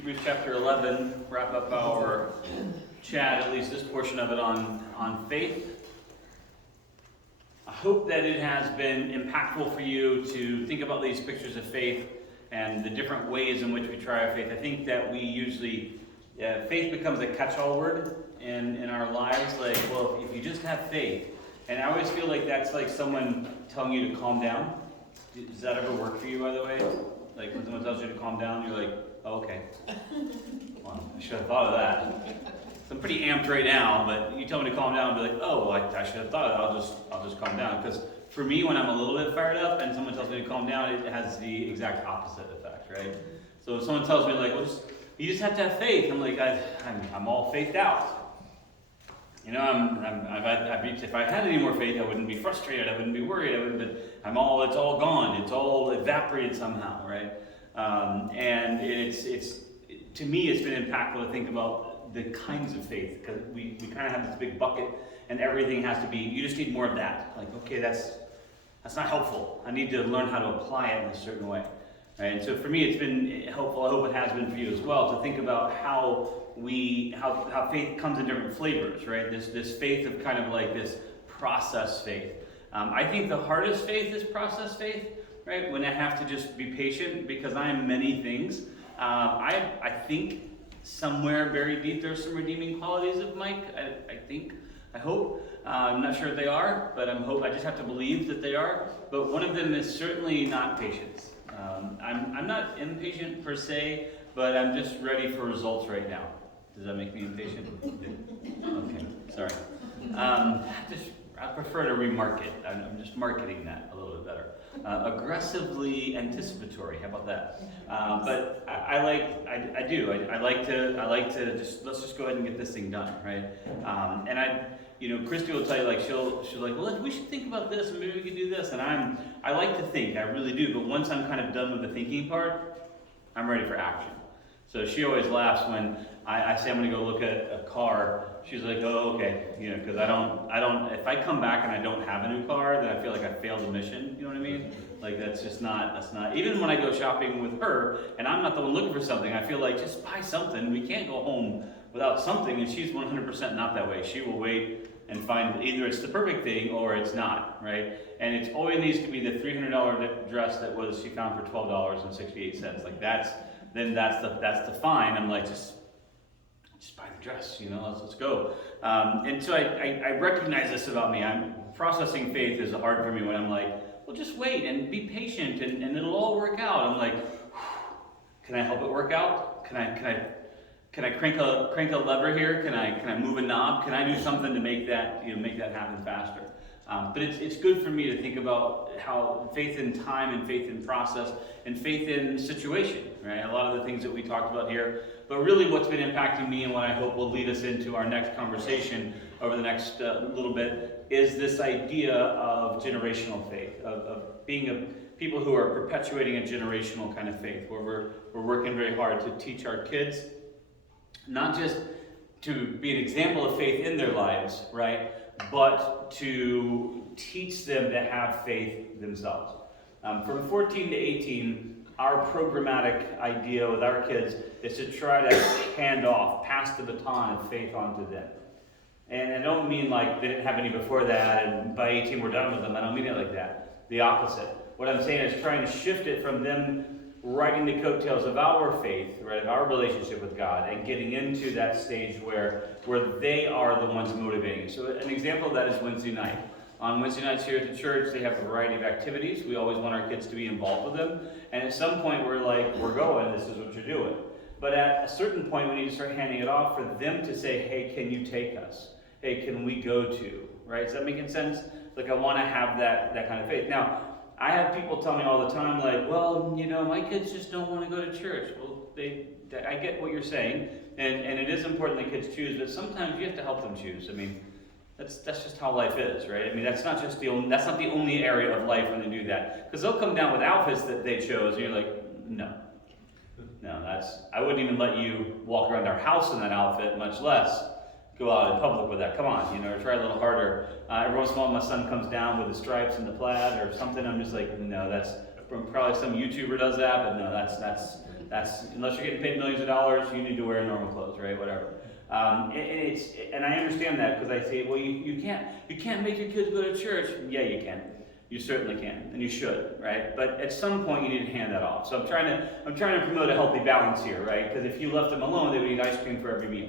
Hebrews chapter 11, wrap up our chat, at least this portion of it, on faith. I hope that it has been impactful for you to think about these pictures of faith and the different ways in which we try our faith. I think that we usually, faith becomes a catch-all word in our lives. Like, well, if you just have faith. And I always feel like that's like someone telling you to calm down. Does that ever work for you, by the way? Like when someone tells you to calm down, you're like, oh, okay. Well, I should have thought of that. So I'm pretty amped right now, but you tell me to calm down and be like, oh, well, I should have thought of it. I'll just calm down. Because for me, when I'm a little bit fired up and someone tells me to calm down, it has the exact opposite effect, right? So if someone tells me like, well, you just have to have faith, I'm like, I'm all faithed out. You know, if I had any more faith, I wouldn't be frustrated, I wouldn't be worried, but it's all gone, it's all evaporated somehow, right? And to me, it's been impactful to think about the kinds of faith, because we kind of have this big bucket, and everything has to be, you just need more of that. Like, okay, that's not helpful. I need to learn how to apply it in a certain way. Right? And so for me, it's been helpful, I hope it has been for you as well, to think about how faith comes in different flavors, right? This faith of kind of like this process faith. I think the hardest faith is process faith, right? When I have to just be patient, because I am many things. I think somewhere buried deep there's some redeeming qualities of Mike. I hope. I'm not sure if they are, but I just have to believe that they are. But one of them is certainly not patience. I'm not impatient per se, but I'm just ready for results right now. Does that make me impatient? Okay, sorry. I prefer to remark it. I'm just marketing that a little bit better. Aggressively anticipatory. How about that? But I like to just let's just go ahead and get this thing done, right? And Christy will tell you, like she'll like, well, we should think about this, and maybe we could do this. And I like to think, I really do. But once I'm kind of done with the thinking part, I'm ready for action. So she always laughs when I say I'm going to go look at a car. She's like, oh, okay, because I don't. If I come back and I don't have a new car, then I feel like I failed the mission. You know what I mean? Like that's not. Even when I go shopping with her and I'm not the one looking for something, I feel like just buy something. We can't go home without something. And she's 100% not that way. She will wait and find either it's the perfect thing or it's not, right? And it always needs to be the $300 dress that she found for $12.68. Like that's the fine. I'm like, just buy the dress, let's go. And so I recognize this about me. Processing faith is hard for me when I'm like, well, just wait and be patient and it'll all work out. I'm like, can I help it work out? Can I crank a lever here? Can I move a knob? Can I do something to make that happen faster? But it's good for me to think about how faith in time and faith in process and faith in situation, right? A lot of the things that we talked about here, but really what's been impacting me and what I hope will lead us into our next conversation over the next little bit is this idea of generational faith, of being people who are perpetuating a generational kind of faith, where we're working very hard to teach our kids not just to be an example of faith in their lives, right? But to teach them to have faith themselves. From 14 to 18, our programmatic idea with our kids is to try to pass the baton of faith onto them. And I don't mean like they didn't have any before that, and by 18 we're done with them. I don't mean it like that. The opposite. What I'm saying is trying to shift it from them riding the coattails of our faith, right, of our relationship with God, and getting into that stage where they are the ones motivating. So an example of that is Wednesday night. On Wednesday nights here at the church, they have a variety of activities. We always want our kids to be involved with them. And at some point, we're like, we're going, this is what you're doing. But at a certain point, we need to start handing it off for them to say, hey, can you take us? Hey, can we go to? Right? Is that making sense? Like, I want to have that kind of faith. Now, I have people tell me all the time, like, well, my kids just don't want to go to church. Well, I get what you're saying, and it is important that kids choose, but sometimes you have to help them choose. I mean, that's just how life is, right? I mean, that's not the only area of life when they do that. Because they'll come down with outfits that they chose, and you're like, no, I wouldn't even let you walk around our house in that outfit, much less go out in public with that. Come on, try a little harder. Every once in a while, my son comes down with the stripes and the plaid or something. I'm just like, no, that's from probably some YouTuber does that, but no, That's, unless you're getting paid millions of dollars, you need to wear normal clothes, right? Whatever. And I understand that because I say, well, you can't make your kids go to church. Yeah, you can. You certainly can, and you should, right? But at some point, you need to hand that off. So I'm trying to promote a healthy balance here, right? Because if you left them alone, they would eat ice cream for every meal,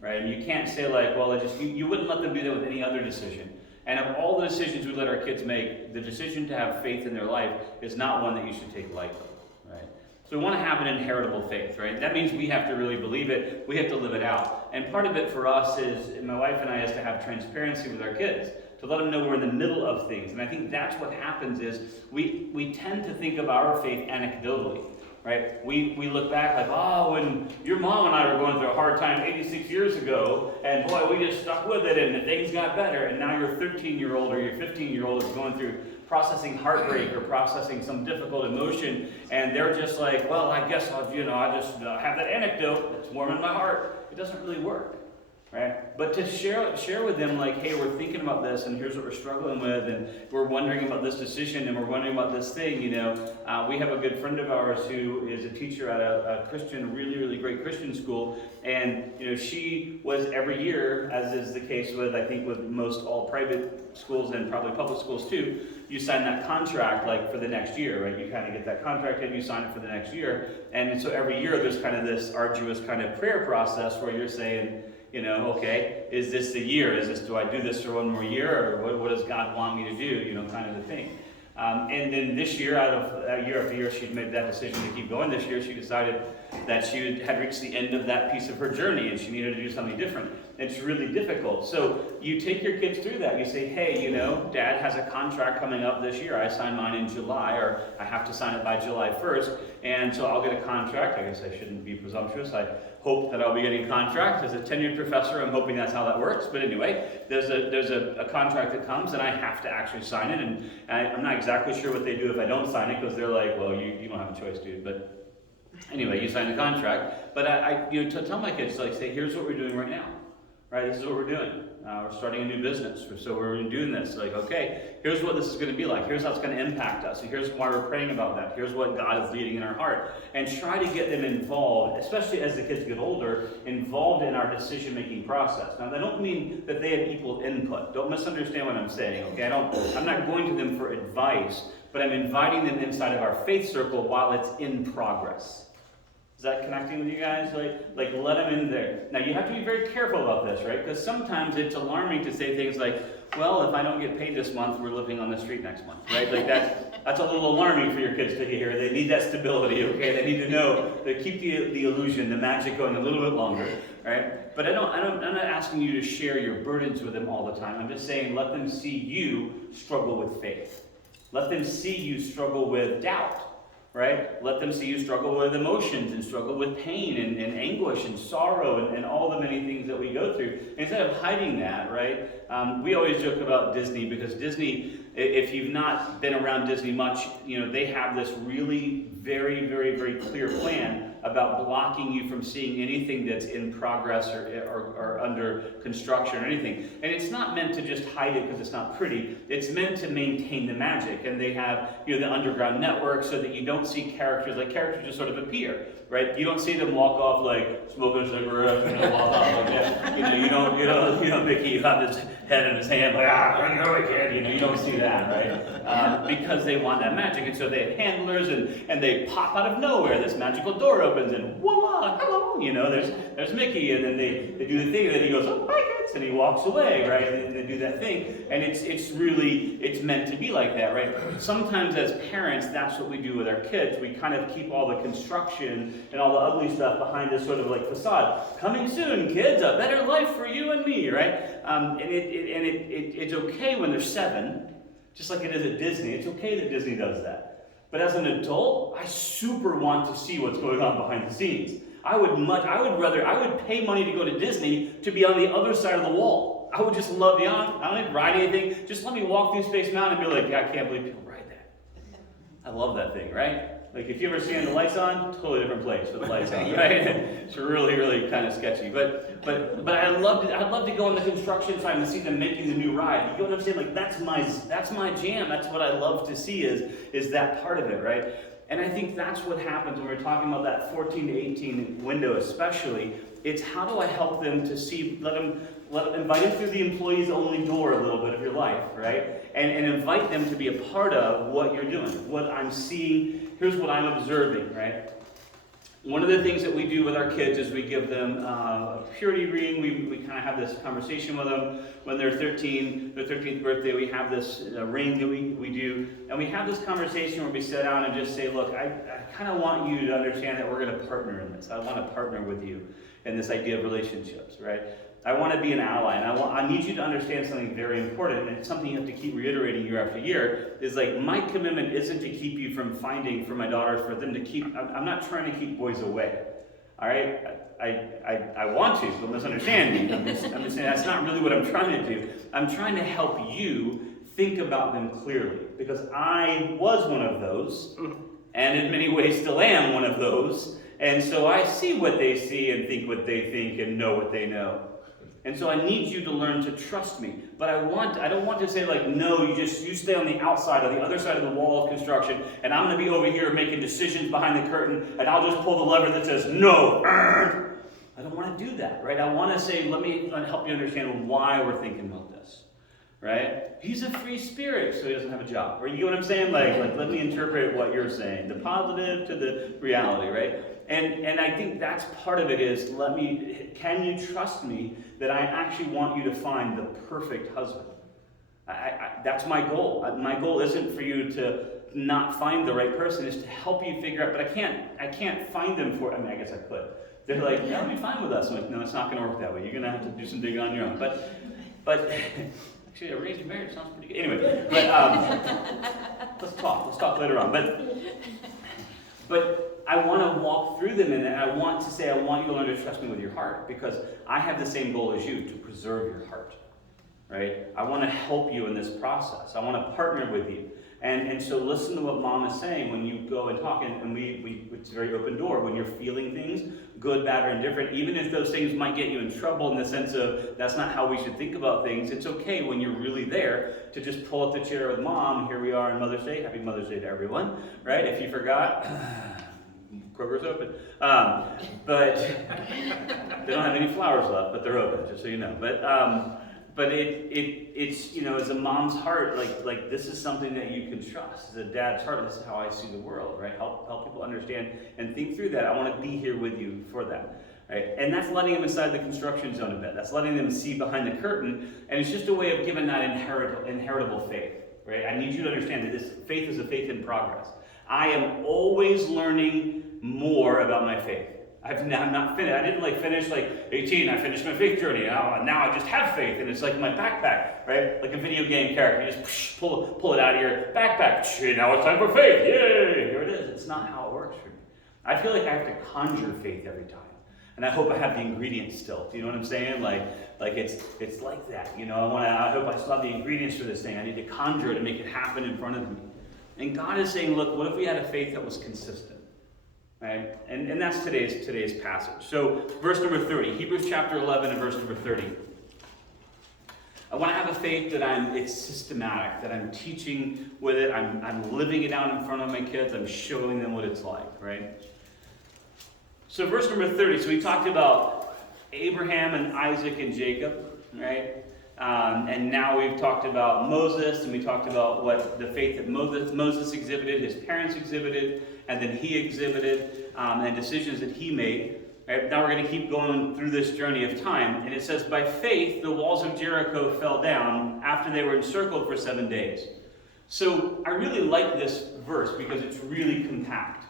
right? And you can't say like, well, you wouldn't let them do that with any other decision. And of all the decisions we let our kids make, the decision to have faith in their life is not one that you should take lightly, right? So we want to have an inheritable faith, right? That means we have to really believe it. We have to live it out. And part of it for us is, my wife and I, is to have transparency with our kids, to let them know we're in the middle of things. And I think that's what happens is we tend to think of our faith anecdotally, right? We look back like, oh, when your mom and I were going through a hard time 86 years ago, and boy, we just stuck with it, and things got better. And now your 13-year-old or your 15-year-old is going through processing heartbreak or processing some difficult emotion, and they're just like, well, I guess I just have that anecdote that's warming my heart. It doesn't really work. Right? But to share with them, like, hey, we're thinking about this, and here's what we're struggling with, and we're wondering about this decision, and we're wondering about this thing, we have a good friend of ours who is a teacher at a Christian, really, really great Christian school, and, she was every year, as is the case with, I think, with most all private schools and probably public schools too, you sign that contract, like, for the next year, right? You kind of get that contract and you sign it for the next year, and so every year there's kind of this arduous kind of prayer process where you're saying, okay, is this the year? Do I do this for one more year, or what does God want me to do? Kind of the thing. And then this year, out of year after year, she'd made that decision to keep going. This year, she decided that she had reached the end of that piece of her journey, and she needed to do something different. It's really difficult. So you take your kids through that. You say, hey, Dad has a contract coming up this year. I signed mine in July, or I have to sign it by July 1st, and so I'll get a contract. I guess I shouldn't be presumptuous. I hope that I'll be getting a contract. As a tenured professor, I'm hoping that's how that works. But anyway, there's a contract that comes, and I have to actually sign it. And I'm not exactly sure what they do if I don't sign it, because they're like, well, you don't have a choice, dude. But anyway, you sign the contract. But I to tell my kids, like, say, here's what we're doing right now. Right, this is what we're doing. We're starting a new business, so we're doing this. Like, okay, here's what this is going to be like. Here's how it's going to impact us. Here's why we're praying about that. Here's what God is leading in our heart. And try to get them involved, especially as the kids get older, involved in our decision-making process. Now, I don't mean that they have equal input. Don't misunderstand what I'm saying, okay? I'm not going to them for advice, but I'm inviting them inside of our faith circle while it's in progress. Is that connecting with you guys? Like let them in there. Now, you have to be very careful about this, right? Because sometimes it's alarming to say things like, well, if I don't get paid this month, we're living on the street next month, right? Like that's a little alarming for your kids to hear. They need that stability, okay? They need to know, to keep the illusion, the magic going a little bit longer, right? But I'm not asking you to share your burdens with them all the time. I'm just saying, let them see you struggle with faith. Let them see you struggle with doubt. Right? Let them see you struggle with emotions and struggle with pain and anguish and sorrow and all the many things that we go through. Instead of hiding that, right? We always joke about Disney, because Disney, if you've not been around Disney much, they have this really very, very, very clear plan about blocking you from seeing anything that's in progress or under construction or anything. And it's not meant to just hide it because it's not pretty. It's meant to maintain the magic. And they have the underground network so that you don't see characters. Like, characters just sort of appear, right? You don't see them walk off like smoking a cigarette and walk off like that. You don't Mickey have his head in his hand like, I know I can. You don't see that, right? Because they want that magic. And so they have handlers, and they pop out of nowhere. This magical door opens, and voila, hello. There's Mickey, and then they do the thing, and then he goes, oh, hi kids, and he walks away, right? And they do that thing, and it's meant to be like that, right? Sometimes as parents, that's what we do with our kids. We kind of keep all the construction and all the ugly stuff behind this sort of like facade. Coming soon, kids, a better life for you and me, right? It's okay when they're 7, just like it is at Disney. It's okay that Disney does that. But as an adult, I super want to see what's going on behind the scenes. I would pay money to go to Disney to be on the other side of the wall. I would just love I don't need to ride anything. Just let me walk through Space Mountain and be like, I can't believe people ride that. I love that thing, right? Like if you ever seen the lights on, totally different place with the lights on, right? It's really, really kind of sketchy. But I'd love to go on the construction site and see them making the new ride. You know what I'm saying? Like that's my jam. That's what I love to see is that part of it, right? And I think that's what happens when we're talking about that 14 to 18 window especially. It's how do I help them to see, invite them through the employees only door a little bit of your life, right? And invite them to be a part of what you're doing, what I'm seeing. Here's what I'm observing, right? One of the things that we do with our kids is we give them a purity ring. We kind of have this conversation with them when they're 13, their 13th birthday. We have this ring that we do. And we have this conversation where we sit down and just say, look, I kind of want you to understand that we're going to partner in this. I want to partner with you in this idea of relationships, right? I want to be an ally, and I need you to understand something very important, and it's something you have to keep reiterating year after year, is like my commitment isn't to keep you from finding for my daughters, for them to keep, I'm not trying to keep boys away, all right? I want to, so misunderstand me. I'm just saying that's not really what I'm trying to do. I'm trying to help you think about them clearly, because I was one of those, and in many ways still am one of those, and so I see what they see and think what they think and know what they know. And so I need you to learn to trust me. But I don't want to say like, no, you stay on the outside, on the other side of the wall of construction, and I'm going to be over here making decisions behind the curtain, and I'll just pull the lever that says, no. I don't want to do that, right? I want to say, let me help you understand why we're thinking about this, right? He's a free spirit, so he doesn't have a job. Or you get what I'm saying? Like let me interpret what you're saying, the positive to the reality, right? And I think that's part of it is, can you trust me that I actually want you to find the perfect husband? That's my goal. My goal isn't for you to not find the right person, it's to help you figure out, but I can't find them for, I guess I could. They're like, that'll be fine with us. I'm like, no, it's not going to work that way. You're going to have to do some digging on your own. But actually, arranged marriage sounds pretty good. Anyway, but let's talk later on. But I want to walk through them, and I want to say, I want you to learn to trust me with your heart, because I have the same goal as you, to preserve your heart, right? I want to help you in this process. I want to partner with you. And so listen to what Mom is saying when you go and talk, and it's a very open door. When you're feeling things, good, bad, or indifferent, even if those things might get you in trouble in the sense of that's not how we should think about things, it's okay when you're really there to just pull up the chair with Mom. Here we are on Mother's Day. Happy Mother's Day to everyone, right? If you forgot, Kroger's open. But they don't have any flowers left, but they're open, just so you know. But it's as a mom's heart, like this is something that you can trust. As a dad's heart, this is how I see the world, right? Help people understand and think through that. I want to be here with you for that, right? And that's letting them inside the construction zone a bit. That's letting them see behind the curtain, and it's just a way of giving that inheritable faith, right? I need you to understand that this faith is a faith in progress. I am always learning more about my faith. I'm not finished. I didn't finish 18. I finished my faith journey. Now I just have faith, and it's like my backpack, right? Like a video game character. You just pull it out of your backpack. Now it's time for faith. Yay! Here it is. It's not how it works for me. I feel like I have to conjure faith every time, and I hope I have the ingredients still. Do you know what I'm saying? Like it's like that. I hope I still have the ingredients for this thing. I need to conjure it and make it happen in front of me. And God is saying, look, what if we had a faith that was consistent? Right? And that's today's passage. So verse number 30, Hebrews chapter 11 and verse number 30. I want to have a faith that it's systematic, that I'm teaching with it, I'm living it out in front of my kids, I'm showing them what it's like, right? So verse number 30, so we talked about Abraham and Isaac and Jacob, right? And now we've talked about Moses, and we talked about what the faith that Moses exhibited, his parents exhibited, and then he exhibited, and decisions that he made. Right? Now we're going to keep going through this journey of time, and it says, by faith the walls of Jericho fell down after they were encircled for 7 days. So I really like this verse because it's really compact.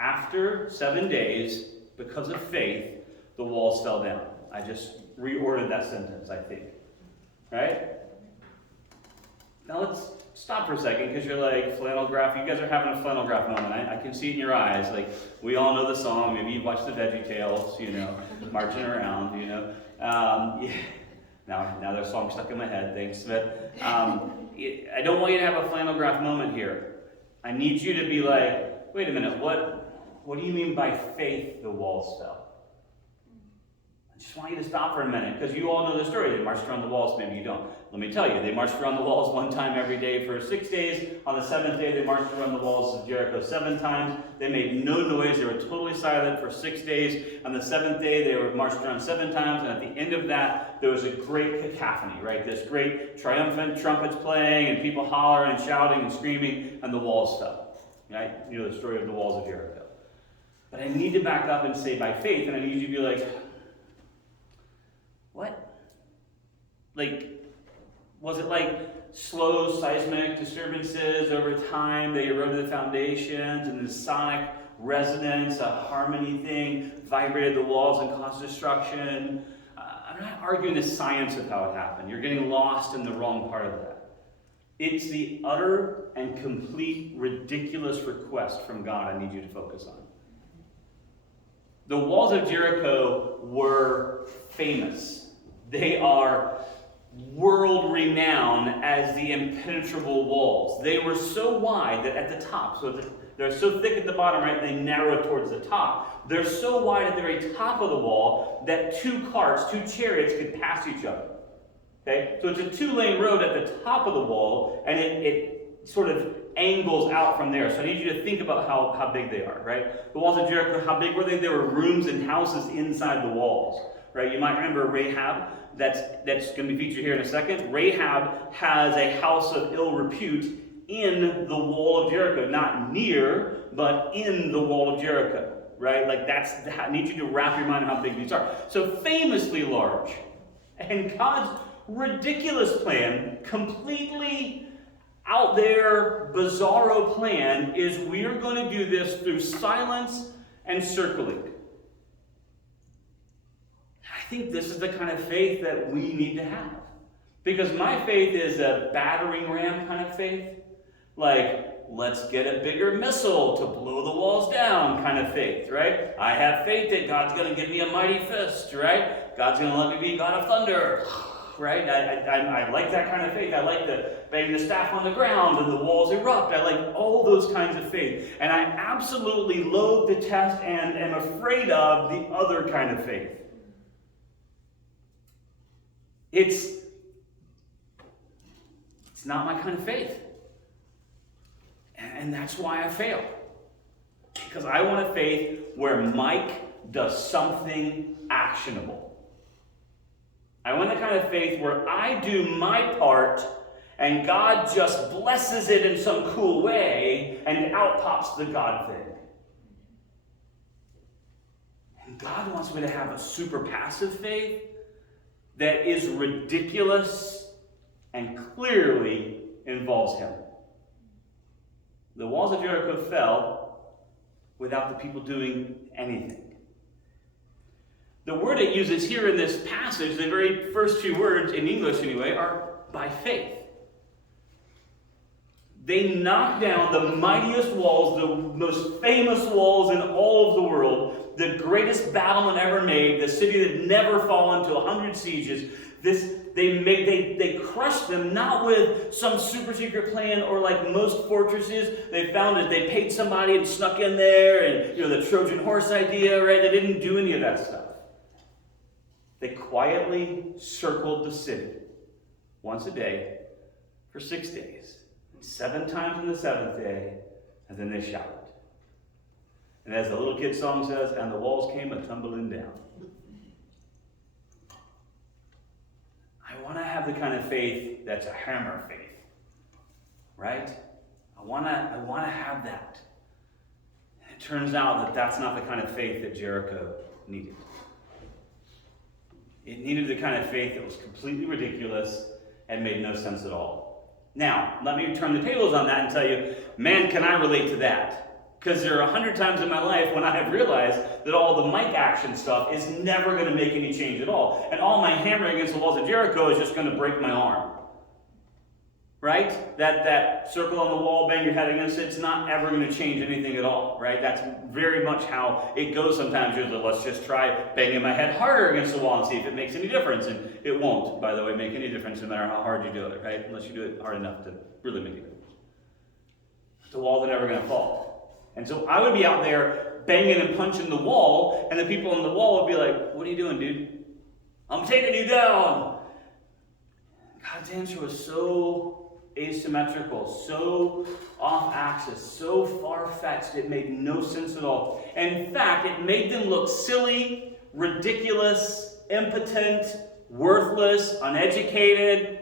After 7 days, because of faith, the walls fell down. I just reordered that sentence, I think. Right? Now let's stop for a second, because you're like, flannel graph. You guys are having a flannel graph moment. I can see it in your eyes. Like, we all know the song. Maybe you've watched the Veggie Tales, marching around, Yeah. Now there's a song stuck in my head. Thanks. But I don't want you to have a flannel graph moment here. I need you to be like, wait a minute, what do you mean by faith the walls fell? I just want you to stop for a minute, because you all know the story. They marched around the walls, maybe you don't. Let me tell you, they marched around the walls one time every day for 6 days. On the 7th day, they marched around the walls of Jericho 7 times. They made no noise. They were totally silent for 6 days. On the 7th day, they were marched around 7 times. And at the end of that, there was a great cacophony, right? This great triumphant trumpets playing and people hollering and shouting and screaming, and the walls fell. Right? You know the story of the walls of Jericho. But I need to back up and say by faith, and I need you to be like, what? Like, was it like slow seismic disturbances over time? They eroded the foundations, and the sonic resonance, a harmony thing, vibrated the walls and caused destruction? I'm not arguing the science of how it happened. You're getting lost in the wrong part of that. It's the utter and complete ridiculous request from God I need you to focus on. The walls of Jericho were famous. They are world-renowned as the impenetrable walls. They were so wide that at the top, so they're so thick at the bottom, right, they narrow towards the top. They're so wide at the very top of the wall that 2 chariots could pass each other. Okay? So it's a 2-lane road at the top of the wall, and it sort of angles out from there. So I need you to think about how big they are, right? The walls of Jericho, how big were they? There were rooms and houses inside the walls, right? You might remember Rahab. That's going to be featured here in a second. Rahab has a house of ill repute in the wall of Jericho. Not near, but in the wall of Jericho, right? Like I need you to wrap your mind on how big these are. So famously large. And God's ridiculous plan, completely out there, bizarro plan, is we're going to do this through silence and circling. I think this is the kind of faith that we need to have. Because my faith is a battering ram kind of faith. Like, let's get a bigger missile to blow the walls down kind of faith, right? I have faith that God's going to give me a mighty fist, right? God's going to let me be God of thunder, right? I like that kind of faith. I like the bang the staff on the ground and the walls erupt. I like all those kinds of faith. And I absolutely loathe, detest, and am afraid of the other kind of faith. It's not my kind of faith. And that's why I fail. Because I want a faith where Mike does something actionable. I want the kind of faith where I do my part and God just blesses it in some cool way and out pops the God thing. And God wants me to have a super passive faith that is ridiculous and clearly involves Him. The walls of Jericho fell without the people doing anything. The word it uses here in this passage, the very first 2 words in English anyway, are by faith. They knocked down the mightiest walls, the most famous walls in all of the world, the greatest battlement ever made, the city that never fallen to 100 sieges. They crushed them, not with some super secret plan or like most fortresses. They found that they paid somebody and snuck in there, and the Trojan horse idea, right? They didn't do any of that stuff. They quietly circled the city once a day for 6 days, 7 times on the 7th day, and then they shouted. And as the little kid song says, and the walls came a-tumbling down. I want to have the kind of faith that's a hammer faith, right? I want to have that. And it turns out that that's not the kind of faith that Jericho needed. It needed the kind of faith that was completely ridiculous and made no sense at all. Now, let me turn the tables on that and tell you, man, can I relate to that? Because there are 100 times in my life when I have realized that all the mic action stuff is never going to make any change at all. And all my hammering against the walls of Jericho is just going to break my arm. Right? That circle on the wall, bang your head against it, it's not ever going to change anything at all. Right? That's very much how it goes sometimes. You're like, let's just try banging my head harder against the wall and see if it makes any difference. And it won't, by the way, make any difference no matter how hard you do it. Right? Unless you do it hard enough to really make a difference. The walls are never going to fall. And so I would be out there banging and punching the wall, and the people on the wall would be like, what are you doing, dude? I'm taking you down. God's answer was so asymmetrical, so off axis, so far-fetched, it made no sense at all. And in fact, it made them look silly, ridiculous, impotent, worthless, uneducated.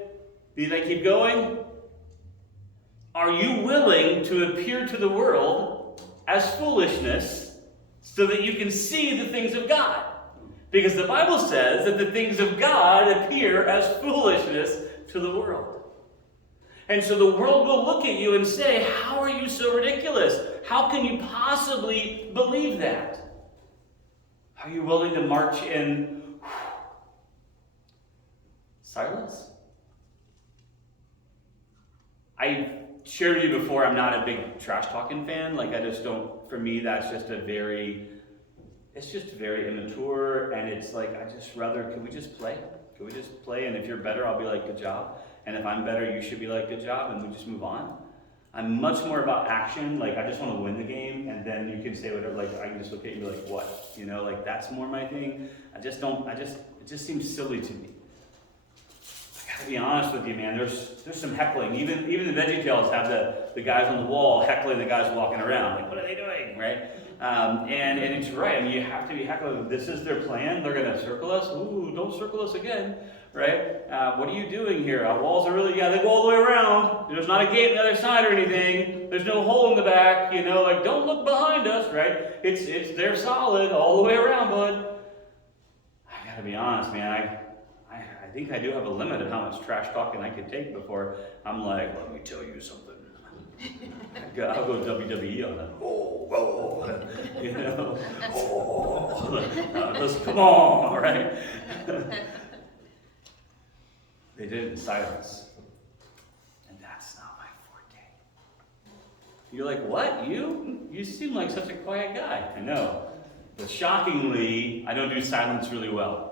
Did I keep going? Are you willing to appear to the world as foolishness so that you can see the things of God? Because the Bible says that the things of God appear as foolishness to the world. And so the world will look at you and say, how are you so ridiculous? How can you possibly believe that? Are you willing to march in silence? I shared with you before, I'm not a big trash talking fan. Like, I just don't, for me, that's just it's just very immature, and it's like, I just rather, can we just play? Can we just play? And if you're better, I'll be like, good job. And if I'm better, you should be like, good job, and we just move on. I'm much more about action. Like, I just want to win the game, and then you can say whatever, like, I can just look at you and be like, what? You know, like, that's more my thing. It just seems silly to me. I gotta be honest with you, man, there's some heckling. Even the VeggieTales have the guys on the wall heckling the guys walking around. Like, what are they doing, right? And it's right. I mean, you have to be heckling. This is their plan. They're going to circle us. Ooh, don't circle us again, right? What are you doing here? Our walls are really, they go all the way around. There's not a gate on the other side or anything. There's no hole in the back, like, don't look behind us, right? They're solid all the way around, bud. I got to be honest, man. I think I do have a limit of how much trash talking I could take before I'm like, let me tell you something. I'll go WWE on that. Let's come on, right? They did it in silence, and that's not my forte. You're like, what? You seem like such a quiet guy. I know, but shockingly, I don't do silence really well.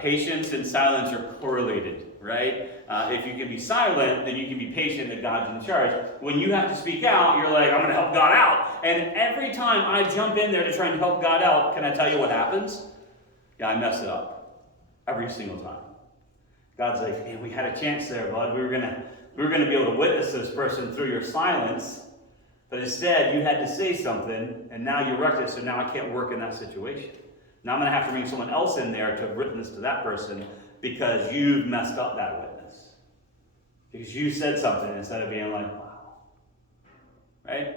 Patience and silence are correlated, right? If you can be silent, then you can be patient that God's in charge. When you have to speak out, you're like, I'm going to help God out. And every time I jump in there to try and help God out, can I tell you what happens? Yeah, I mess it up. Every single time. God's like, man, we had a chance there, bud. We were gonna be able to witness this person through your silence, but instead you had to say something, and now you wrecked it, so now I can't work in that situation. Now I'm going to have to bring someone else in there to witness to that person because you've messed up that witness. Because you said something instead of being like, wow. Right?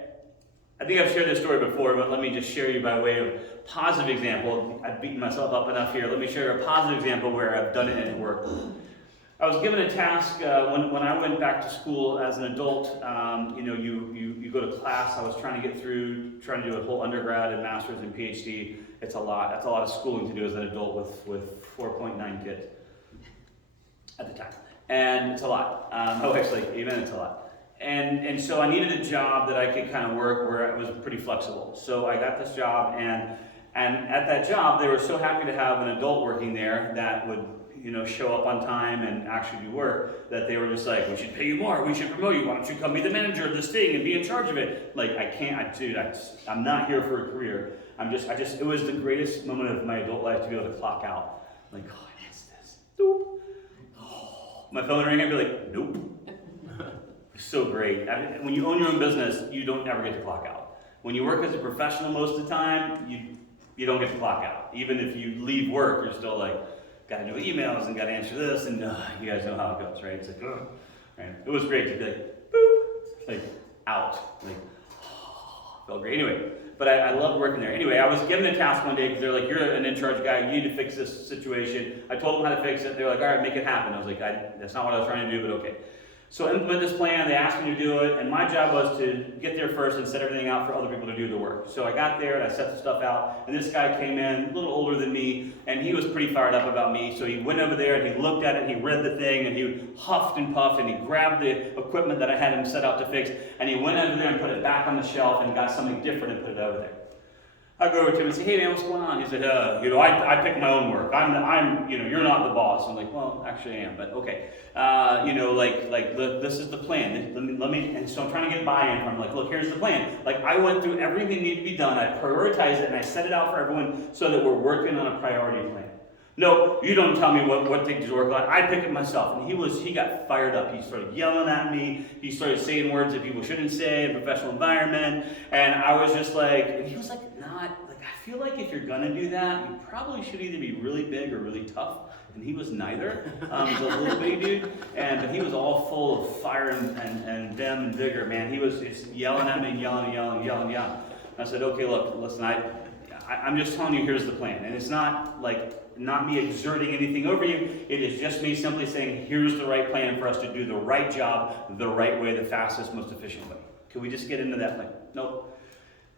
I think I've shared this story before, but let me just share you by way of positive example. I've beaten myself up enough here. Let me share a positive example where I've done it and it worked. I was given a task when I went back to school as an adult. You go to class. I was trying to get through, trying to do a whole undergrad and master's and PhD. It's a lot. That's a lot of schooling to do as an adult with 4.9 kids at the time, and it's a lot. It's a lot. And so I needed a job that I could kind of work where it was pretty flexible. So I got this job, and at that job, they were so happy to have an adult working there that would show up on time and actually do work, that they were just like, we should pay you more, we should promote you, why don't you come be the manager of this thing and be in charge of it? Like, I'm not here for a career. It was the greatest moment of my adult life to be able to clock out. Like, oh, I missed this. Doop. Oh, my phone rang, I'd be like, nope. So great. When you own your own business, you don't ever get to clock out. When you work as a professional most of the time, you don't get to clock out. Even if you leave work, you're still like, got to do emails and got to answer this, and you guys know how it goes, right? It's like, ugh. Right? It was great to be like, boop, like, out. Like, oh, felt great. Anyway, but I loved working there. Anyway, I was given a task one day because they're like, you're an in-charge guy, you need to fix this situation. I told them how to fix it. They're like, all right, make it happen. I was like, that's not what I was trying to do, but okay. So I implement this plan, they asked me to do it, and my job was to get there first and set everything out for other people to do the work. So I got there and I set the stuff out, and this guy came in, a little older than me, and he was pretty fired up about me. So he went over there and he looked at it, and he read the thing, and he huffed and puffed, and he grabbed the equipment that I had him set out to fix, and he went over there and put it back on the shelf and got something different and put it over there. I go over to him and say, hey man, what's going on? He said, I pick my own work. You're not the boss. I'm like, well, actually I am, but okay. This is the plan. And so I'm trying to get buy-in from, like, look, here's the plan. Like, I went through everything that needed to be done. I prioritized it, and I set it out for everyone so that we're working on a priority plan. No, you don't tell me what things to work on. I pick it myself. And he got fired up. He started yelling at me. He started saying words that people shouldn't say in a professional environment. And I was just like, and he was like, I feel like if you're gonna do that, you probably should either be really big or really tough. And he was neither. He was a little bitty dude, but he was all full of fire and vim and vigor, man. He was just yelling at me, yelling. I said, okay, look, listen, I'm just telling you, here's the plan. And it's not me exerting anything over you. It is just me simply saying, here's the right plan for us to do the right job, the right way, the fastest, most efficient way. Can we just get into that plan? Nope.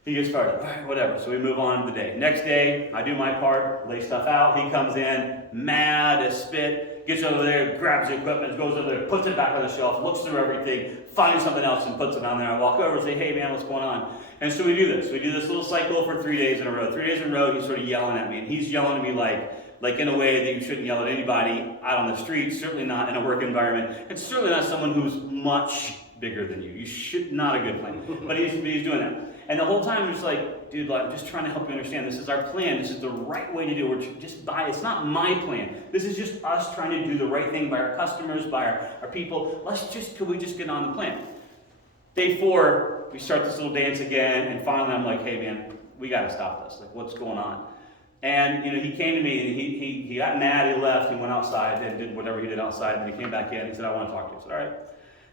He gets fired up. All right, whatever. So we move on to the day. Next day, I do my part, lay stuff out. He comes in, mad as spit, gets over there, grabs the equipment, goes over there, puts it back on the shelf, looks through everything, finds something else and puts it on there. I walk over and say, hey man, what's going on? And so we do this. We do this little cycle for 3 days in a row. 3 days in a row, he's sort of yelling at me. And he's yelling at me like in a way that you shouldn't yell at anybody out on the street, certainly not in a work environment, and certainly not someone who's much bigger than you. You should, not a good plan. But he's doing that. And the whole time, I'm just like, dude, I'm just trying to help you understand. This is our plan. This is the right way to do it. It's not my plan. This is just us trying to do the right thing by our customers, by our people. Could we just get on the plan? Day 4, we start this little dance again. And finally, I'm like, hey, man, we got to stop this. Like, what's going on? And, he came to me and he got mad. He left. He went outside and did whatever he did outside. And he came back in. He said, I want to talk to you. I said, all right.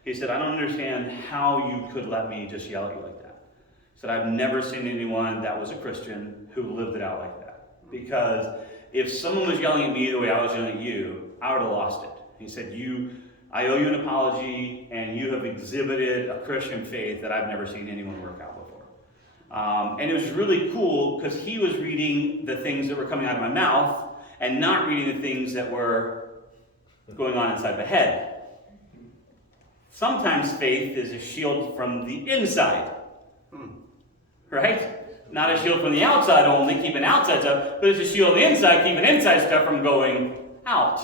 He said, I don't understand how you could let me just yell at you like that. He said, I've never seen anyone that was a Christian who lived it out like that. Because if someone was yelling at me the way I was yelling at you, I would have lost it. He said, I owe you an apology, and you have exhibited a Christian faith that I've never seen anyone work out before. And it was really cool because he was reading the things that were coming out of my mouth and not reading the things that were going on inside the head. Sometimes faith is a shield from the inside. Right? Not a shield from the outside only, keeping outside stuff, but it's a shield on the inside, keeping inside stuff from going out.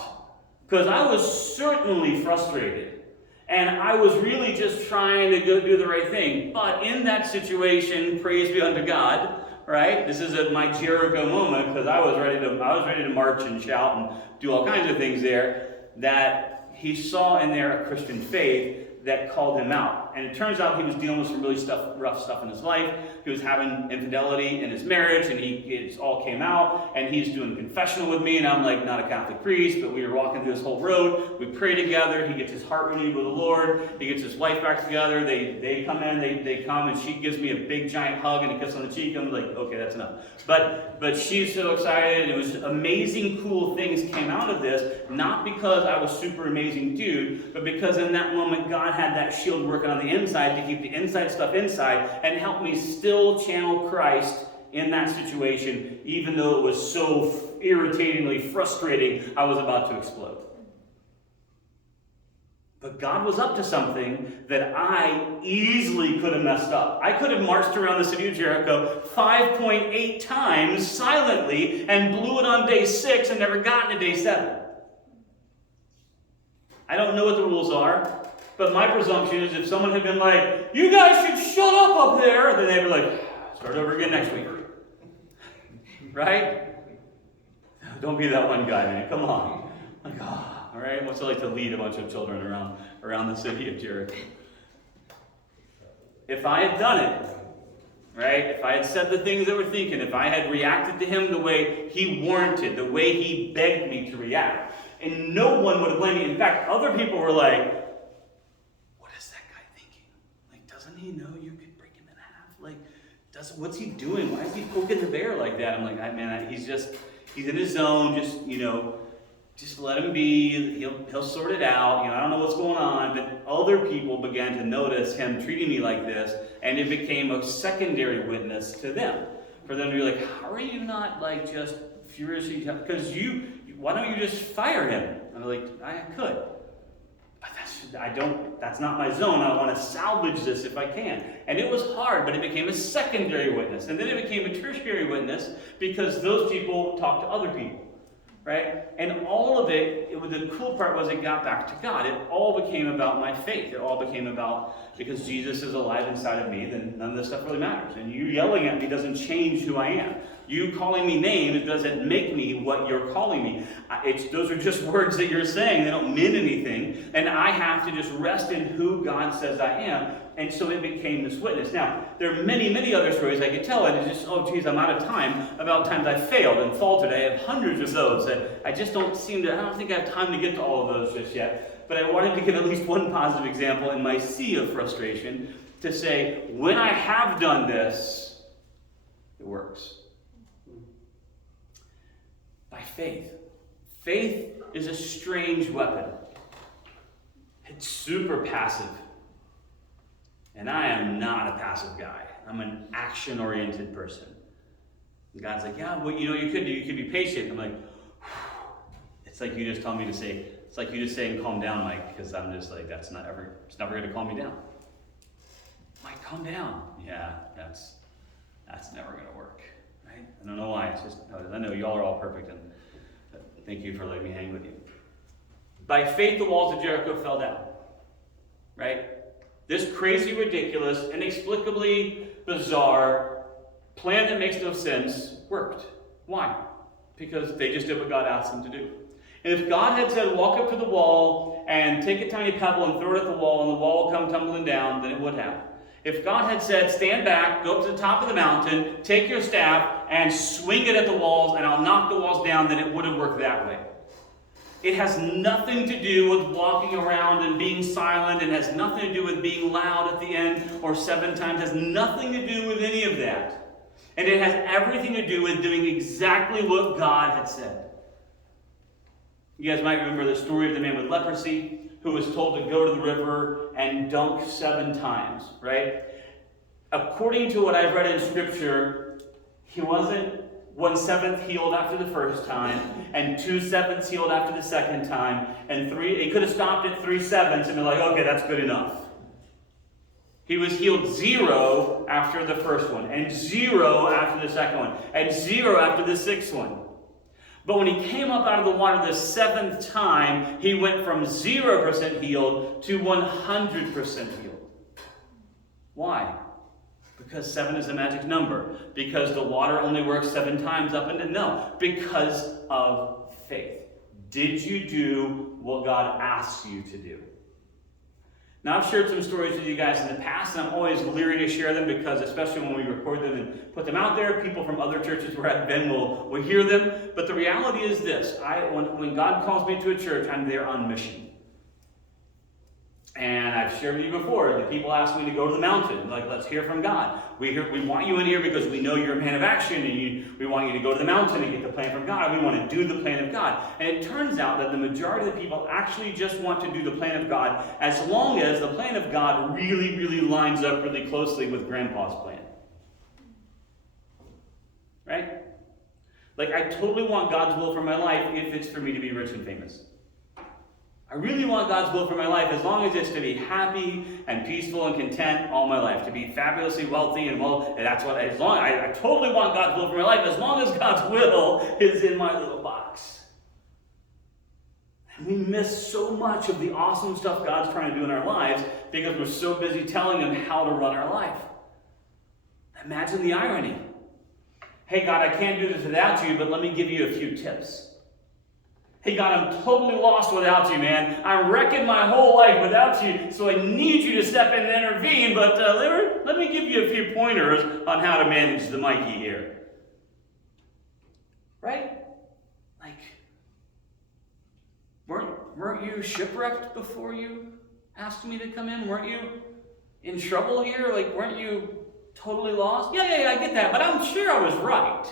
Because I was certainly frustrated. And I was really just trying to go do the right thing. But in that situation, praise be unto God, right? This is my Jericho moment, because I was ready to march and shout and do all kinds of things there, that he saw in there a Christian faith that called him out. And it turns out he was dealing with some really rough stuff in his life. He was having infidelity in his marriage, and it all came out, and he's doing confessional with me, and I'm like, not a Catholic priest, but we were walking through this whole road. We pray together. He gets his heart renewed with the Lord. He gets his wife back together. They come in, they come, and she gives me a big giant hug and a kiss on the cheek. I'm like, okay, that's enough. But she's so excited. It was amazing, cool things came out of this, not because I was super amazing dude, but because in that moment, God had that shield working on the inside to keep the inside stuff inside and help me still channel Christ in that situation, even though it was so irritatingly frustrating, I was about to explode. But God was up to something that I easily could have messed up. I could have marched around the city of Jericho 5.8 times silently and blew it on day 6 and never gotten to day 7. I don't know what the rules are. But my presumption is if someone had been like, you guys should shut up there, then they'd be like, start over again next week. Right? Don't be that one guy, man. Come on. Like, all right? What's it like to lead a bunch of children around the city of Jericho? If I had done it, right? If I had said the things that we're thinking, if I had reacted to him the way he warranted, the way he begged me to react, and no one would have blamed me. In fact, other people were like, he know you could break him in half? Like, what's he doing? Why is he poking the bear like that? I'm like, he's in his zone. Just let him be. He'll sort it out. I don't know what's going on. But other people began to notice him treating me like this, and it became a secondary witness to them. For them to be like, how are you not like just furiously? Because why don't you just fire him? And I'm like, I could. But that's that's not my zone. I want to salvage this if I can. And it was hard, but it became a secondary witness. And then it became a tertiary witness because those people talked to other people. Right? And all of the cool part was it got back to God. It all became about my faith. It all became about, because Jesus is alive inside of me, then none of this stuff really matters. And you yelling at me doesn't change who I am. You calling me names doesn't make me what you're calling me. Those are just words that you're saying. They don't mean anything. And I have to just rest in who God says I am. And so it became this witness. Now, there are many, many other stories I could tell, and it's just, oh geez, I'm out of time, about times I failed and faltered. I have hundreds of those that I just don't think I have time to get to all of those just yet. But I wanted to give at least one positive example in my sea of frustration to say, when I have done this, it works. By faith. Faith is a strange weapon. It's super passive. And I am not a passive guy. I'm an action-oriented person. And God's like, yeah, well, you could be patient. I'm like, it's like you just tell me to say, it's like you just saying calm down, Mike, because I'm just like, it's never going to calm me down. Mike, calm down. Yeah, that's never going to work, right? I don't know why. It's just, I know y'all are all perfect, and thank you for letting me hang with you. By faith, the walls of Jericho fell down, right? This crazy, ridiculous, inexplicably bizarre plan that makes no sense worked. Why? Because they just did what God asked them to do. And if God had said, walk up to the wall and take a tiny pebble and throw it at the wall and the wall will come tumbling down, then it would have. If God had said, stand back, go up to the top of the mountain, take your staff and swing it at the walls and I'll knock the walls down, then it would have worked that way. It has nothing to do with walking around and being silent, and has nothing to do with being loud at the end or 7 times. It has nothing to do with any of that. And it has everything to do with doing exactly what God had said. You guys might remember the story of the man with leprosy who was told to go to the river and dunk 7 times, right? According to what I've read in Scripture, he wasn't 1/7 healed after the first time, and 2/7 healed after the second time, and he could have stopped at 3/7 and been like, okay, that's good enough. He was healed 0 after the first one, and 0 after the second one, and 0 after the 6th one. But when he came up out of the water the 7th time, he went from 0% healed to 100% healed. Why? Because 7 is the magic number. Because the water only works 7 times up and down. No, because of faith. Did you do what God asks you to do? Now, I've shared some stories with you guys in the past, and I'm always leery to share them because, especially when we record them and put them out there, people from other churches where I've been will hear them. But the reality is this. When God calls me to a church, I'm there on mission. And I've shared with you before, the people ask me to go to the mountain. Like, let's hear from God. We want you in here because we know you're a man of action, and we want you to go to the mountain and get the plan from God. We want to do the plan of God. And it turns out that the majority of the people actually just want to do the plan of God as long as the plan of God really, really lines up really closely with Grandpa's plan. Right? Like, I totally want God's will for my life if it's for me to be rich and famous. I really want God's will for my life as long as it's to be happy and peaceful and content all my life. To be fabulously wealthy and that's what, I totally want God's will for my life as long as God's will is in my little box. And we miss so much of the awesome stuff God's trying to do in our lives because we're so busy telling Him how to run our life. Imagine the irony. Hey God, I can't do this without you, but let me give you a few tips. Hey God, I'm totally lost without you, man. I'm wrecking my whole life without you, so I need you to step in and intervene, but let me give you a few pointers on how to manage the Mikey here. Right? Like, weren't you shipwrecked before you asked me to come in? Weren't you in trouble here? Like, weren't you totally lost? Yeah, I get that, but I'm sure I was right.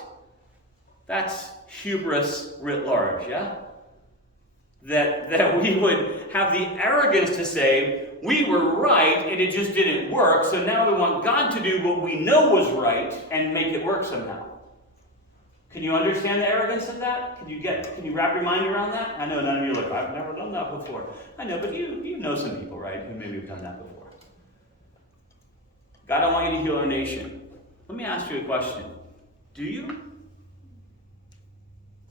That's hubris writ large, yeah? That we would have the arrogance to say, we were right and it just didn't work, so now we want God to do what we know was right and make it work somehow. Can you understand the arrogance of that? Can you wrap your mind around that? I know none of you are like, I've never done that before. I know, but you know some people, right, who maybe have done that before. God, I want you to heal our nation. Let me ask you a question. Do you?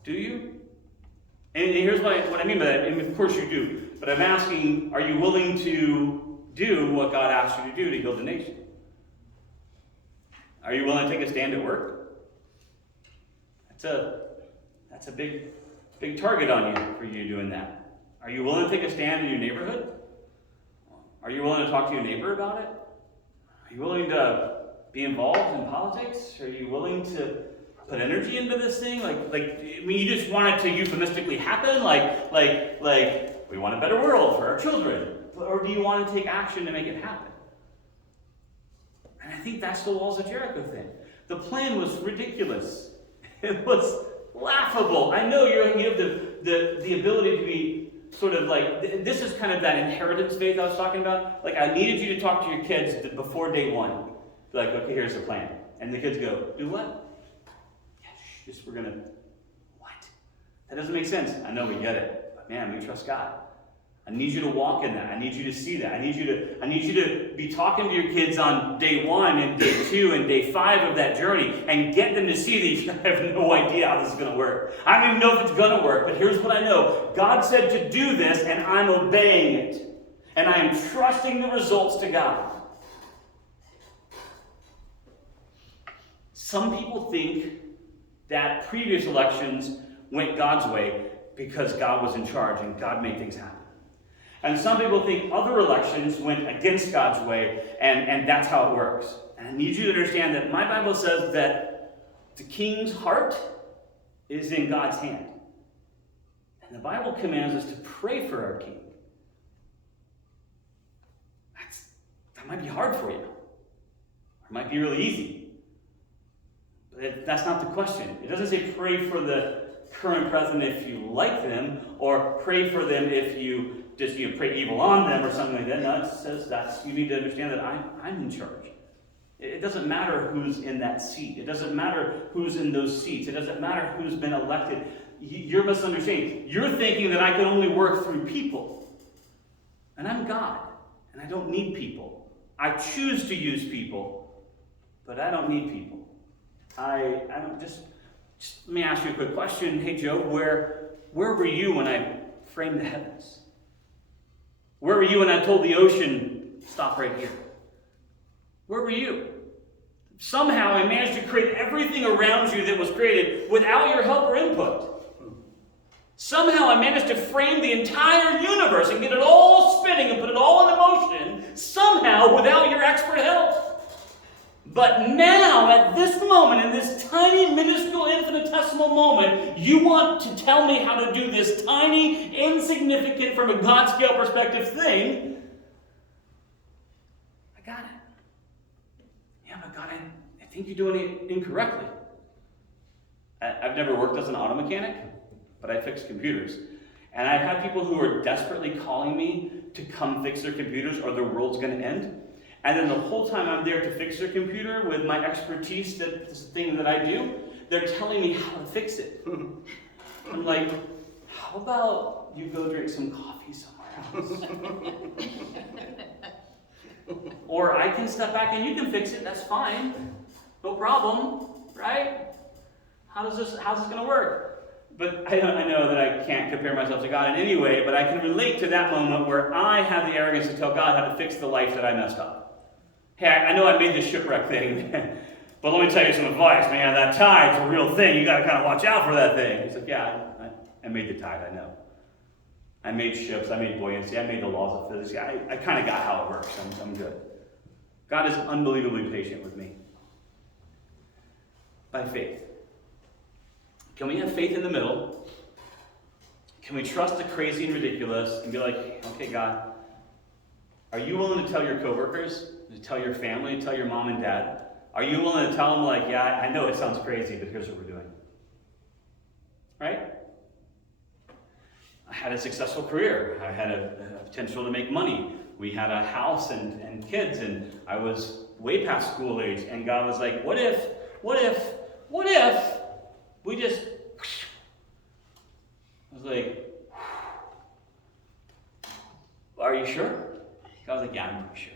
Do you? And here's what I mean by that. And of course you do. But I'm asking, are you willing to do what God asked you to do to heal the nation? Are you willing to take a stand at work? That's a big target on you for you doing that. Are you willing to take a stand in your neighborhood? Are you willing to talk to your neighbor about it? Are you willing to be involved in politics? Are you willing to put energy into this thing? You just want it to euphemistically happen? Like we want a better world for our children. Or do you want to take action to make it happen? And I think that's the walls of Jericho thing. The plan was ridiculous. It was laughable. I know you have the ability to be sort of like, this is kind of that inheritance faith I was talking about. Like, I needed you to talk to your kids before day one. Be like, okay, here's the plan. And the kids go, do what? Yeah, we're going to, what? That doesn't make sense. I know we get it. But man, we trust God. I need you to walk in that. I need you to see that. I need you to be talking to your kids on day 1 and day 2 and day 5 of that journey and get them to see that you have no idea how this is going to work. I don't even know if it's going to work, but here's what I know. God said to do this, and I'm obeying it. And I am trusting the results to God. Some people think that previous elections went God's way because God was in charge and God made things happen. And some people think other elections went against God's way, and that's how it works. And I need you to understand that my Bible says that the king's heart is in God's hand. And the Bible commands us to pray for our king. That might be hard for you. Or it might be really easy. But that's not the question. It doesn't say pray for the current president if you like them, or pray for them if you just pray evil on them or something like that. No, it says that you need to understand that I'm in charge. It doesn't matter who's in that seat. It doesn't matter who's in those seats. It doesn't matter who's been elected. You're misunderstanding. You're thinking that I can only work through people. And I'm God, and I don't need people. I choose to use people, but I don't need people. I don't just let me ask you a quick question. Hey, Joe, where were you when I framed the heavens? Where were you when I told the ocean, stop right here? Where were you? Somehow I managed to create everything around you that was created without your help or input. Somehow I managed to frame the entire universe and get it all spinning and put it all in motion, somehow without your expert help. But now, at this moment, in this tiny, minuscule, infinitesimal moment, you want to tell me how to do this tiny, insignificant, from a God-scale perspective thing. I got it. Yeah, but God, I think you're doing it incorrectly. I've never worked as an auto mechanic, but I fix computers. And I've had people who are desperately calling me to come fix their computers or their world's going to end. And then the whole time I'm there to fix their computer with my expertise, this thing that I do, they're telling me how to fix it. I'm like, how about you go drink some coffee somewhere else? Or I can step back and you can fix it, that's fine. No problem, right? How's this going to work? But I know that I can't compare myself to God in any way, but I can relate to that moment where I have the arrogance to tell God how to fix the life that I messed up. Hey, I know I made this shipwreck thing, but let me tell you some advice, man. That tide's a real thing. You got to kind of watch out for that thing. He's like, yeah, I made the tide, I know. I made ships, I made buoyancy, I made the laws of physics. I kind of got how it works. I'm good. God is unbelievably patient with me. By faith. Can we have faith in the middle? Can we trust the crazy and ridiculous and be like, okay, God, are you willing to tell your coworkers, to tell your family, to tell your mom and dad? Are you willing to tell them, like, yeah, I know it sounds crazy, but here's what we're doing? Right? I had a successful career. I had a potential to make money. We had a house and kids, and I was way past school age. And God was like, what if I was like, are you sure? I was like, yeah, I'm pretty sure.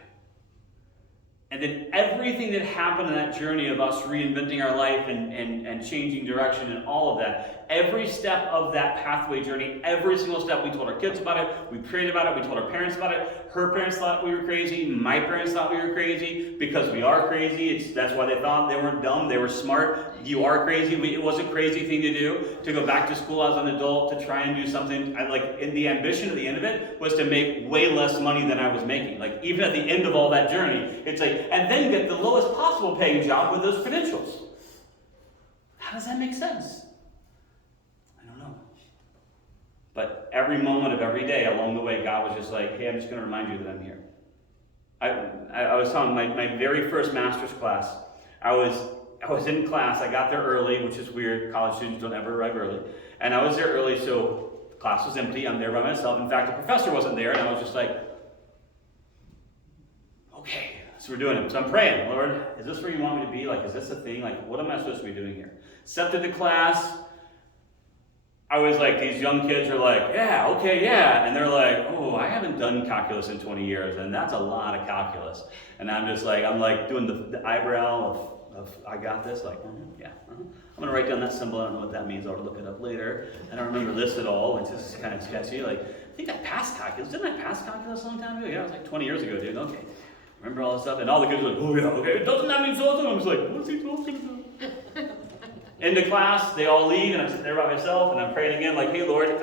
And then everything that happened in that journey of us reinventing our life and changing direction and all of that, every step of that pathway journey, every single step, we told our kids about it, we prayed about it, we told our parents about it. Her parents thought we were crazy, my parents thought we were crazy, because we are crazy. That's why they thought. They weren't dumb, they were smart. You are crazy. It was a crazy thing to do, to go back to school as an adult, to try and do something. In the ambition at the end of it was to make way less money than I was making. Like, even at the end of all that journey, it's like, and then get the lowest possible paying job with those credentials. How does that make sense? I don't know. But every moment of every day along the way, God was just like, hey, I'm just going to remind you that I'm here. I was telling my very first master's class, I was in class, I got there early, which is weird, college students don't ever arrive early, and I was there early, so the class was empty, I'm there by myself. In fact, the professor wasn't there, and I was just like, okay, so we're doing it. So I'm praying, Lord, is this where you want me to be? Like, is this a thing? Like, what am I supposed to be doing here? Accepted the class. I was like, these young kids are like, yeah, okay, yeah. And they're like, oh, I haven't done calculus in 20 years, and that's a lot of calculus. And I'm just like, doing the eyebrow of I got this, like, yeah. I'm going to write down that symbol. I don't know what that means. I'll look it up later. I don't remember this at all, which is kind of sketchy. Like, I think I passed calculus. Didn't I pass calculus a long time ago? Yeah, it was like 20 years ago, dude. Okay. Remember all this stuff? And all the kids were like, oh, yeah, okay. Doesn't that mean so? I was like, what's he talking about? Into class, they all leave, and I'm sitting there by myself, and I'm praying again, like, hey, Lord, you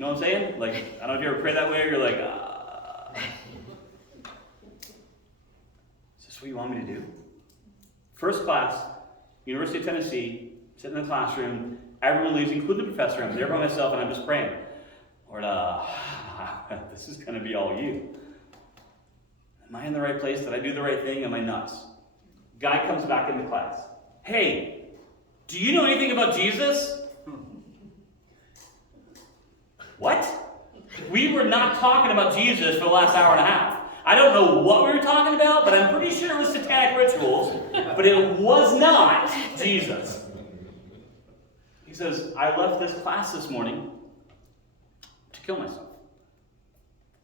know what I'm saying? Like, I don't know if you ever pray that way, or you're like, is this what you want me to do? First class, University of Tennessee, sitting in the classroom, everyone leaves, including the professor. I'm there by myself, and I'm just praying. Lord, this is going to be all you. Am I in the right place? Did I do the right thing? Am I nuts? Guy comes back into class. Hey, do you know anything about Jesus? What? We were not talking about Jesus for the last hour and a half. I don't know what we were talking about, but I'm pretty sure it was satanic rituals, but it was not Jesus. He says, I left this class this morning to kill myself.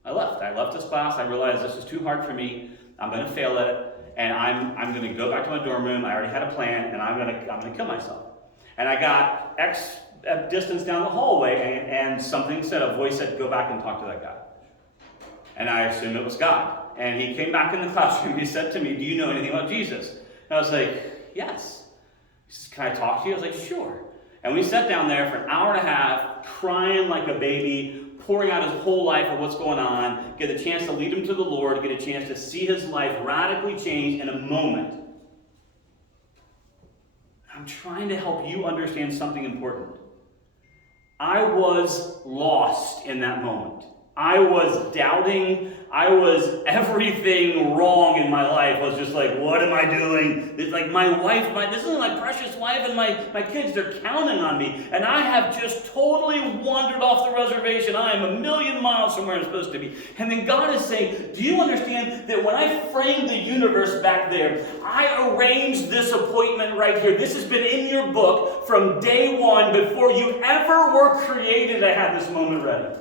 I left this class. I realized this is too hard for me. I'm going to fail at it, and I'm going to go back to my dorm room. I already had a plan, and I'm going to kill myself. And I got X distance down the hallway, and a voice said, go back and talk to that guy. And I assumed it was God. And he came back in the classroom. He said to me, do you know anything about Jesus? And I was like, yes. He says, can I talk to you? I was like, sure. And we sat down there for an hour and a half, crying like a baby, pouring out his whole life of what's going on, get a chance to lead him to the Lord, get a chance to see his life radically change in a moment. I'm trying to help you understand something important. I was lost in that moment. I was doubting. I was everything wrong in my life. I was just like, what am I doing? It's like my wife, this is my precious wife and my kids, they're counting on me. And I have just totally wandered off the reservation. I am a million miles from where I'm supposed to be. And then God is saying, do you understand that when I framed the universe back there, I arranged this appointment right here. This has been in your book from day one. Before you ever were created, I had this moment ready.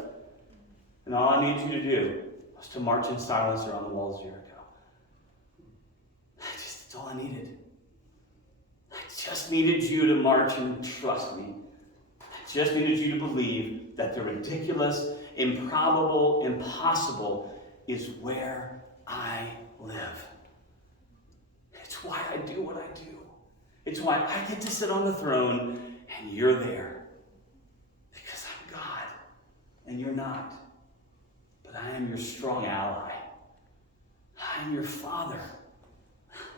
And all I need you to do was to march in silence around the walls of Jericho. That's all I needed. I just needed you to march and trust me. I just needed you to believe that the ridiculous, improbable, impossible is where I live. It's why I do what I do. It's why I get to sit on the throne and you're there. Because I'm God and you're not. But I am your strong ally. I am your father.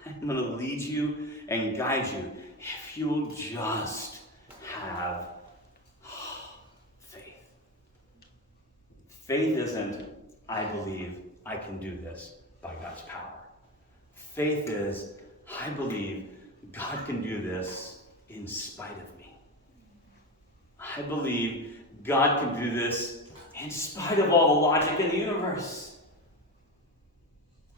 I'm going to lead you and guide you if you'll just have faith. Faith isn't, I believe I can do this by God's power. Faith is, I believe God can do this in spite of me. I believe God can do this in spite of all the logic in the universe.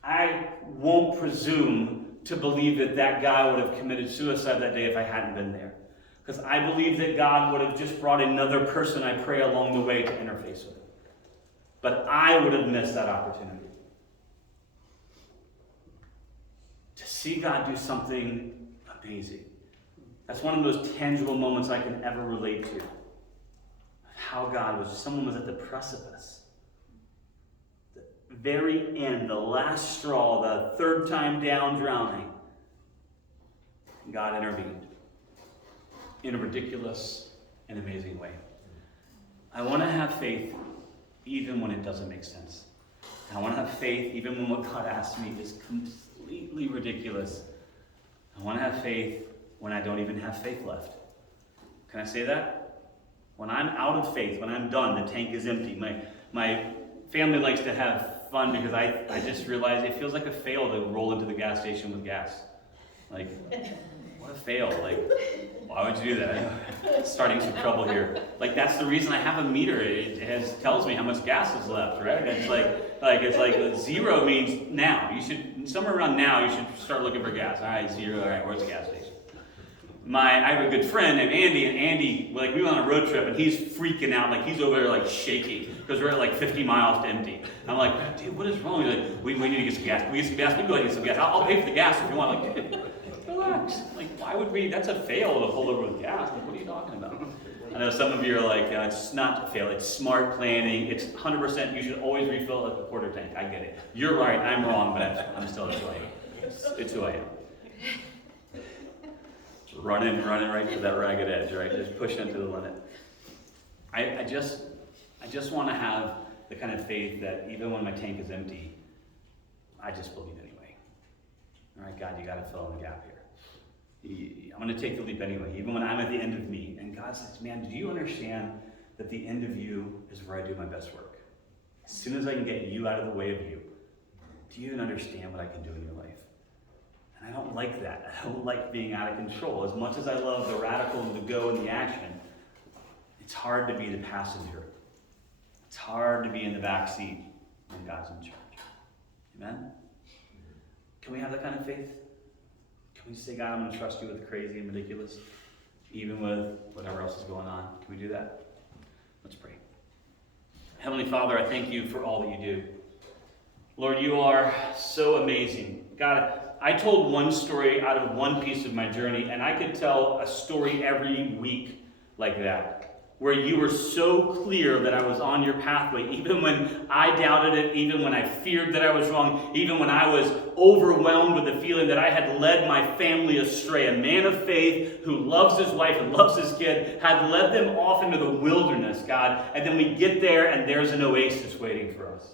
I won't presume to believe that that guy would have committed suicide that day if I hadn't been there. Because I believe that God would have just brought another person, I pray, along the way to interface with him. But I would have missed that opportunity. To see God do something amazing. That's one of the most tangible moments I can ever relate to. How God was, someone was at the precipice. The very end, the last straw, the third time down drowning. God intervened in a ridiculous and amazing way. I want to have faith even when it doesn't make sense. I want to have faith even when what God asks me is completely ridiculous. I want to have faith when I don't even have faith left. Can I say that? When I'm out of faith, when I'm done, the tank is empty. My family likes to have fun because I just realize it feels like a fail to roll into the gas station with gas. Like, what a fail. Like, why would you do that? Starting some trouble here. Like, that's the reason I have a meter. It tells me how much gas is left, right? It's like zero means now. You should, somewhere around now, you should start looking for gas. All right, zero. All right, where's the gas station? I have a good friend named Andy, and Andy, like, we went on a road trip, and he's freaking out, like, he's over there, like, shaking, because we're at, like, 50 miles to empty. I'm like, dude, what is wrong? He's like, we need to get some gas. Can we get some gas? We can go ahead and get some gas. I'll pay for the gas if you want. Like, dude, relax. Like, why would we? That's a fail to pull over with gas. Like, what are you talking about? I know some of you are like, it's not a fail. It's smart planning. It's 100%. You should always refill at the quarter tank. I get it. You're right. I'm wrong, but I'm still who I am. It's who I am. Running right to that ragged edge, right? Just pushing it to the limit. I just want to have the kind of faith that even when my tank is empty, I just believe anyway. All right, God, you got to fill in the gap here. I'm going to take the leap anyway, even when I'm at the end of me. And God says, man, do you understand that the end of you is where I do my best work? As soon as I can get you out of the way of you, do you even understand what I can do in your life? And I don't like that. I don't like being out of control. As much as I love the radical and the go and the action, it's hard to be the passenger. It's hard to be in the back seat when God's in charge. Amen? Can we have that kind of faith? Can we say, God, I'm going to trust you with the crazy and ridiculous, even with whatever else is going on? Can we do that? Let's pray. Heavenly Father, I thank you for all that you do. Lord, you are so amazing. God, I told one story out of one piece of my journey, and I could tell a story every week like that, where you were so clear that I was on your pathway, even when I doubted it, even when I feared that I was wrong, even when I was overwhelmed with the feeling that I had led my family astray. A man of faith who loves his wife and loves his kid had led them off into the wilderness, God, and then we get there and there's an oasis waiting for us.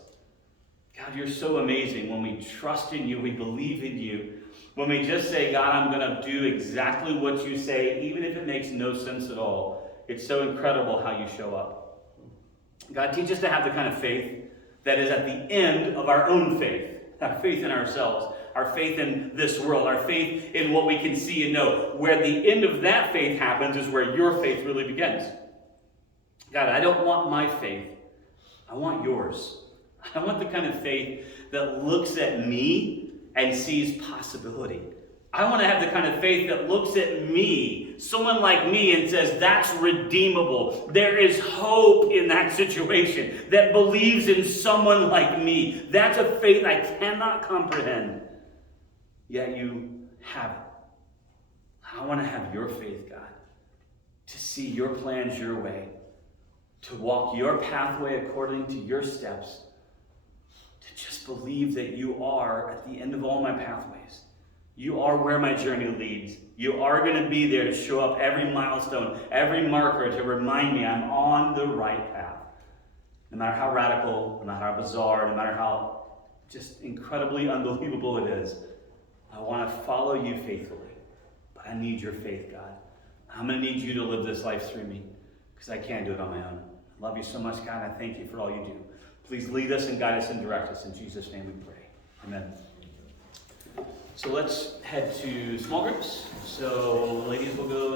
God, you're so amazing. When we trust in you, we believe in you. When we just say, God, I'm going to do exactly what you say, even if it makes no sense at all. It's so incredible how you show up. God, teach us to have the kind of faith that is at the end of our own faith. Our faith in ourselves, our faith in this world, our faith in what we can see and know. Where the end of that faith happens is where your faith really begins. God, I don't want my faith. I want yours. I want the kind of faith that looks at me and sees possibility. I want to have the kind of faith that looks at me, someone like me, and says, that's redeemable. There is hope in that situation, that believes in someone like me. That's a faith I cannot comprehend. Yet you have it. I want to have your faith, God, to see your plans your way, to walk your pathway according to your steps, to just believe that you are at the end of all my pathways. You are where my journey leads. You are going to be there to show up every milestone, every marker to remind me I'm on the right path. No matter how radical, no matter how bizarre, no matter how just incredibly unbelievable it is, I want to follow you faithfully. But I need your faith, God. I'm going to need you to live this life through me because I can't do it on my own. I love you so much, God. I thank you for all you do. Please lead us and guide us and direct us. In Jesus' name we pray. Amen. So let's head to small groups. So ladies will go